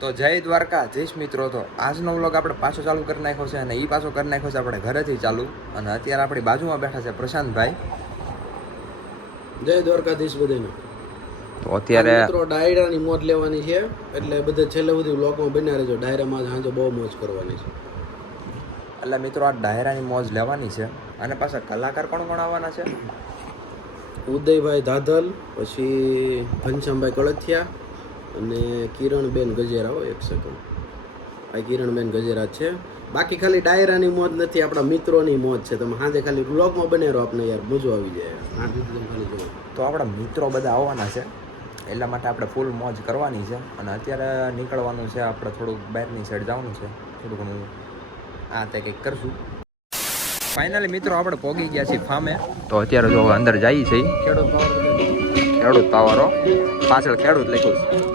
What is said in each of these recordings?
તો જય દ્વારકાધીશ મિત્રો. તો આજનો વ્લોગ આપણે પાછો ચાલુ કરી નાખ્યો છે અને એ પાછો કરી નાખ્યો છે આપણે ઘરેથી ચાલુ. અને અત્યારે આપણી બાજુમાં બેઠા છે પ્રશાંતભાઈ. જય દ્વારકાધીશ બધાને. તો અત્યારે મિત્રો ડાયરાની મોજ લેવાની છે, એટલે બધે છેલ્લે સુધી વ્લોગમાં બન્યા રહેજો. ડાયરામાં સાંજે બહુ મોજ કરવાની છે. એટલે મિત્રો આ ડાયરાની મોજ લેવાની છે. અને પાછા કલાકાર કોણ કોણ આવવાના છે? ઉદયભાઈ ધાધલ, પછી ઘનશ્યામભાઈ કળથિયા અને કિરણબેન ગજેરા. એક સેકન્ડ, આ કિરણબેન ગજેરા છે. બાકી ખાલી ડાયરાની મોજ નથી, આપણા મિત્રોની મોજ છે. તમે સાંજે ખાલી વ્લોગમાં બનેરો, આપણે યાર મજો આવી જાય. ખાલી જો તો આપણા મિત્રો બધા આવવાના છે, એટલા માટે આપણે ફૂલ મોજ કરવાની છે. અને અત્યારે નીકળવાનું છે, આપણે થોડુંક બહારની સાઈડ જવાનું છે, થોડું ઘણું આ તે કંઈક કરશું. ફાઇનલી મિત્રો આપણે પહોંચી ગયા છીએ ફામે. તો અત્યારે જો અંદર જઈએ છીએ. ખેડૂત પાવરો પાછળ ખેડૂત લખ્યું છે.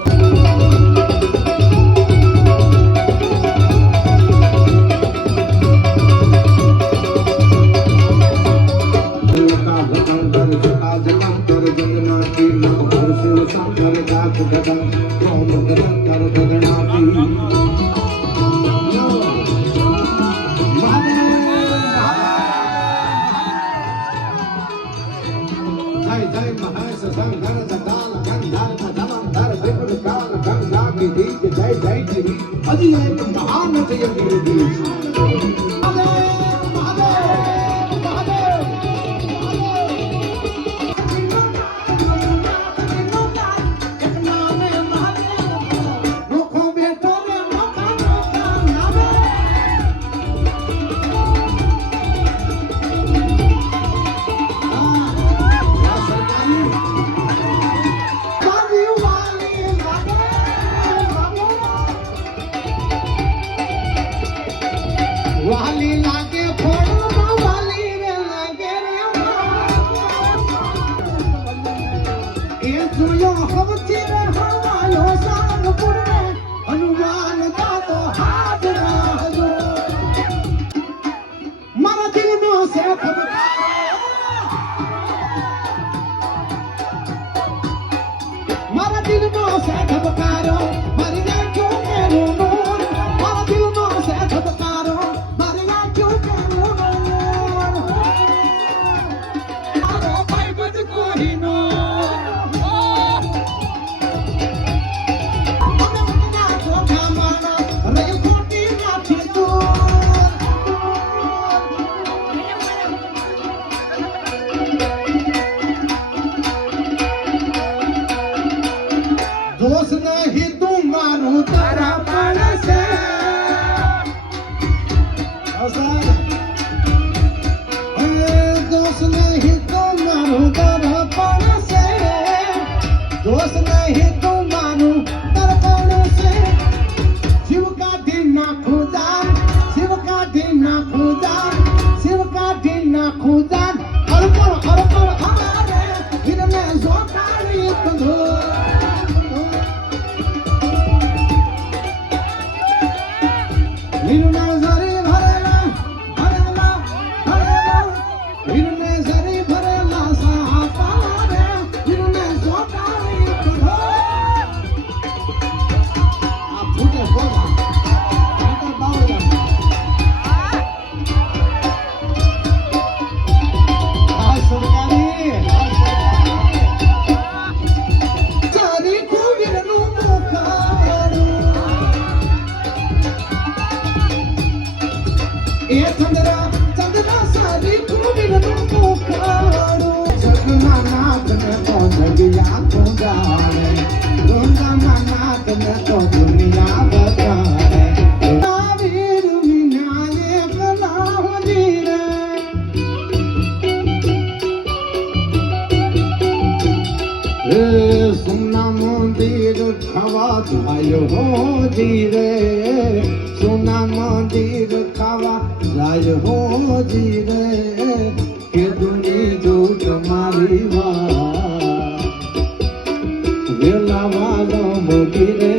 વેલા વાલો મોટી રે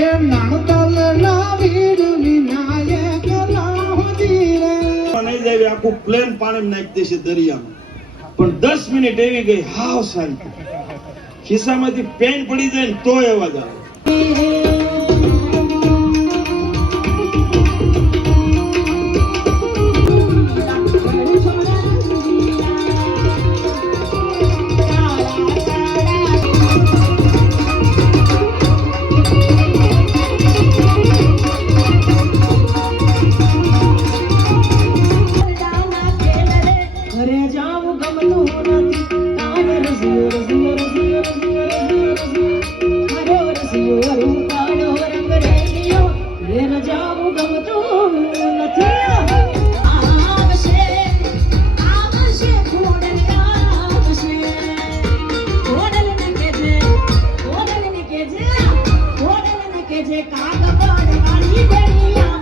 એ નાણતલ ના વીર વિનાયક લાહોદી રે નહીં જાય આખું પ્લેન પાણીમાં નાખી દેશે દરિયામાં પણ 10 મિનિટ એવી ગઈ હાવ શાંતિ ખિસ્સામાંથી પેન પડી જાય ને તોય અવાજ આવે ઘરે જાવું ગમતું નથી કાને રસિયો રસિયો રસિયો રસિયો રસિયો રસિયો રૂપાળો રંગ રેલિયો ઘેર જાવું ગમતું નથી આવશે આવશે ખોડલિયા આવશે ખોડલને કેજે કાગ પાડવાની બેલિયા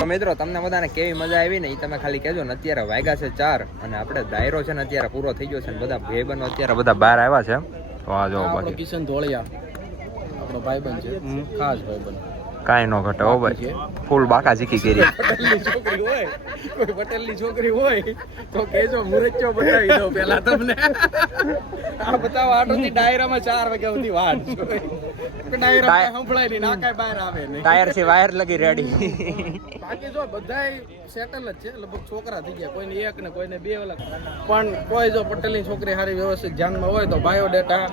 તો મિત્રો તમને બધાને કેવી મજા આવી ને એ તમે ખાલી કહેજો ને. અત્યારે વાગ્યા છે 4 અને આપણે ડાયરો છે ને અત્યારે પૂરો થઈ ગયો છે ને બધા ભાઈબંધો અત્યારે બધા બહાર આવ્યા છે. તો આ જો બાકી કિશન ધોળિયા આપણો ભાઈબંધ છે, ખાસ ભાઈબંધ. કાંઈ ન ઘટે હો ભાઈ, ફૂલ બાકા ઝીકી કરી. પટેલની છોકરી હોય, કોઈ પટેલની છોકરી હોય તો કેજો મુરચ્ચો બતાવી દો પેલા તમને. આ બતાવો આટોથી ડાયરામાં 4 વાગ્યા સુધી વાટ જોઈ. ડાયરા સંભળાય નહીં, ના કાંઈ બહાર આવે નહીં. ટાયર થી વાયર લગી રેડી. બાકી જો બધાય સેટલ જ છે, લગભગ છોકરા થઈ ગયા, કોઈને 1 ને કોઈને 2 અલગ. પણ કોઈ જો પટેલની છોકરી સારી વ્યવસ્થિત ધ્યાનમાં હોય તો બાયોડેટા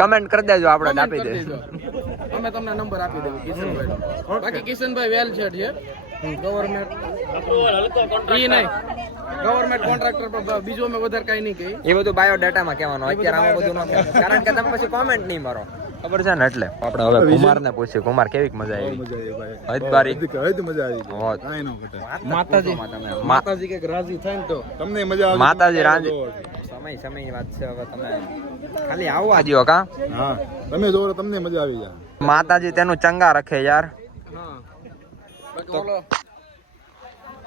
કમેન્ટ કરી દેજો, આપણે આપી દઈશું. અમે તમને નંબર આપી દેવું કિશનભાઈ. બાકી કિશનભાઈ વેલ છે ગવર્મેન્ટ નહીં, ગવર્મેન્ટ કોન્ટ્રાક્ટર પર બીજું અમે વધારે કઈ નહીં કહી. એ બધું બાયોડેટામાં કહેવાનું, અત્યારે આમાં બધું ન કહેવાનું, કારણ કે તમે પછી કોમેન્ટ નહીં મારો, ખબર છે ને. એટલે આપણે હવે કુમારને પૂછ્યું, કુમાર કેવી મજા આવી? હદબારી માતાજી માતાજી કઈક રાજી થાય ને તો તમને મજા આવે. માતાજી રાજી સમયની વાત છે. હવે તમે ખાલી આવવા દો કા. હા તમે જોવો તમને મજા આવી જાય. માતાજી તેનું ચંગા રખે યાર. હા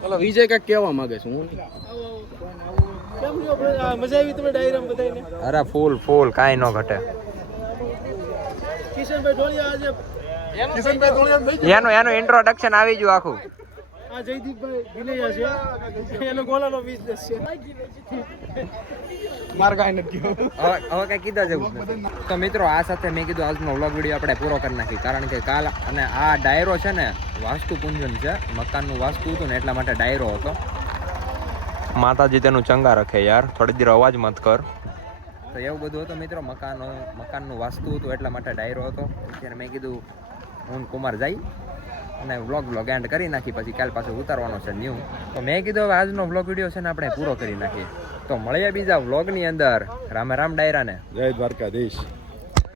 ઓલો વિજય કઈક કહેવા માંગે છે. હું મજા આવી તમે ડાયરામાં બધાને? અરે ફૂલ ફૂલ, કાંઈ ન ઘટે. કિશનભાઈ ઢોળિયા આજે એનું ઇન્ટ્રોડક્શન આવી ગયું આખું. આ જયદીપભાઈ વિનયા છે, એનો ગોલાનો બિઝનેસ છે. માર કાંઈ નથી કહ્યું. હવે કઈ કીધા જેવું જ નથી. તો મિત્રો આ સાથે મેં કીધું આજનો વ્લોગ વિડીયો આપણે પૂરો કરી નાખી, કારણ કે કાલ અને આ ડાયરો છે ને વાસ્તુ પૂંજન છે, મકાનનું વાસ્તુ હતું ને એટલા માટે ડાયરો હતો. માતાજી તેનું ચંગા રખે યાર, થોડી દેર અવાજ મત કર. તો એવું બધું હતું મિત્રો, મકાનનું વાસ્તુ હતું એટલા માટે ડાયરો હતો. અત્યારે મેં કીધું હું કુમાર જાય અને વ્લોગ એન્ડ કરી નાખી, પછી કાલ પાછો ઉતારવાનો છે ન્યૂ. તો મેં કીધું હવે આજનો વ્લોગ વિડીયો છે ને આપણે પૂરો કરી નાખીએ. તો મળીએ બીજા વ્લોગની અંદર. રામે રામ ડાયરાને. જય દ્વારકાધીશ.